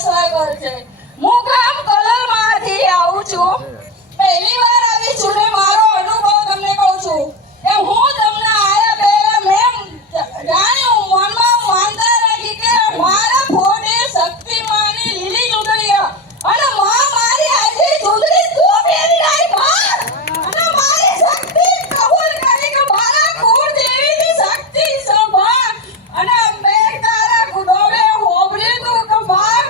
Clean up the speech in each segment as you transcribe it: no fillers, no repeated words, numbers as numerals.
વૈસવાગર છે। હું ગામ કલોલમાંથી આવું છું। પહેલી વાર આવી છું ને મારો અનુભવ તમને કહું છું કે હું તમને આયા પહેલા મેં જાણ્યું મનમાં માનતા રાખી કે મારા ફોટે શક્તિમાની લીલી ચૂંટણી અને માં મારી આજે ચૂંટણી તું પહેરી આવી માં અને મારી શક્તિ કબૂલ કરી કે મારા કુળ દેવીની શક્તિ સંભા અને મેં તારા કુડોવે હોબરી તું કે માં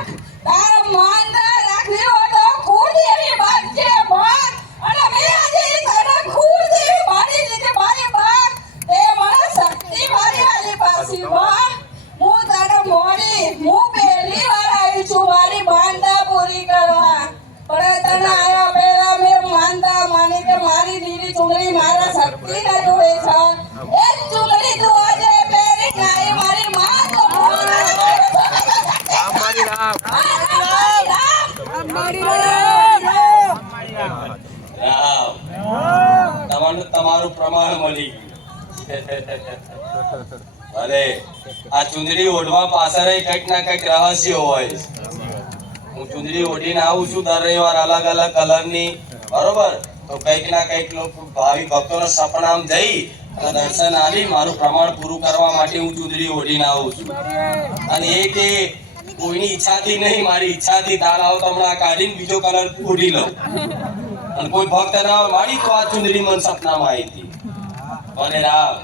તારા માનતા રાખવી હોય તો કુળ દેવી બાજે માં અને મેં આજે તારા કુળ દેવી મારી લીધી મારી માં તે મને શક્તિ મારી આલી પાછી માં હું તારા મોડી હું પહેલી વાર આવી છું મારી માનતા પૂરી કરવા પણ તને આયા પહેલા મેં માનતા માની કે મારી લીલી ચૂંટણી મારા શક્તિ ના જોડે છે એ ચૂંટણી તું આજે પહેરી નાઈ મારી માં તો તમારું પ્રમાણ મળી ભલે આ ચુંદડી ઓઢવા પાછળ કંઈક ના કંઈક રહસ્ય હોય। હું ચુંદડી ઓઢીને આવું છું દર રવિવાર અલગ અલગ કલરની બરોબર તો કંઈક ના કંઈક લોકો ભાવિ ભક્તોના સપનામાં જઈ અને દર્શન આવી મારું પ્રમાણ પૂરું કરવા માટે હું ચુંદડી ઓઢીને આવું છું અને એ કે કોઈની ઈચ્છાથી નહીં મારી ઈચ્છાથી દાન આવો તો હમણાં કાઢીને બીજો કલર ઓઢી લઉં અને કોઈ ભક્ત ના હોય મારી તો આ ચુંદડી મન સપનામાં આવી હતી। ભલે રામ।